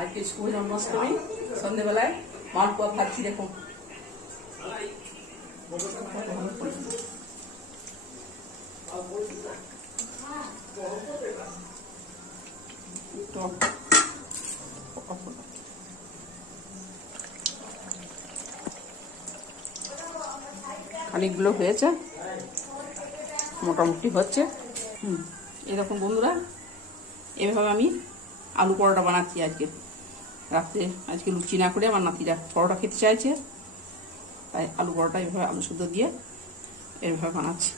আজকে শুভ জন্মাষ্টমী সন্ধ্যেবেলায় মালপোয়া ভাবছি দেখুন খানিকগুলো হয়েছে, মোটামুটি হচ্ছে। এরকম বন্ধুরা এভাবে আমি আলু পরোটা বানাচ্ছি আজকে রাত্রে। আজকে লুচি না করে আমার নাতিরা পরোটা খেতে চাইছে, তাই আলু পরোটা এভাবে আলু সুদ্ধ দিয়ে এভাবে বানাচ্ছি।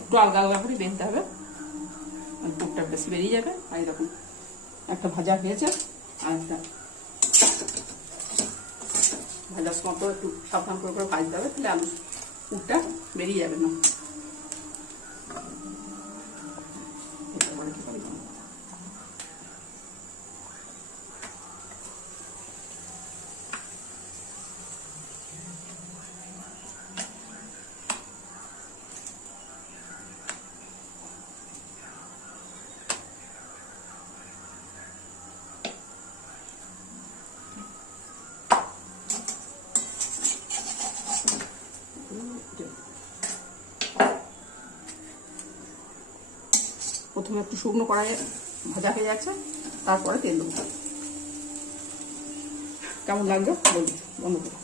একটু আলগা আলগা করে বেনতে হবে, দুধটা বেশি বেরিয়ে যাবে। আর এরকম একটা ভাজা হয়েছে, আর একটা ভাজার সময় তো একটু সাবধান করে করে ভাজতে হবে, তাহলে আলু পুরটা বেরিয়ে যাবে না। প্রথমে একটু শুকনো কড়াইয়ে ভাজা হয়ে যাচ্ছে, তারপরে তেল দেবো। কেমন লাগবে বলবি বন্ধ করে।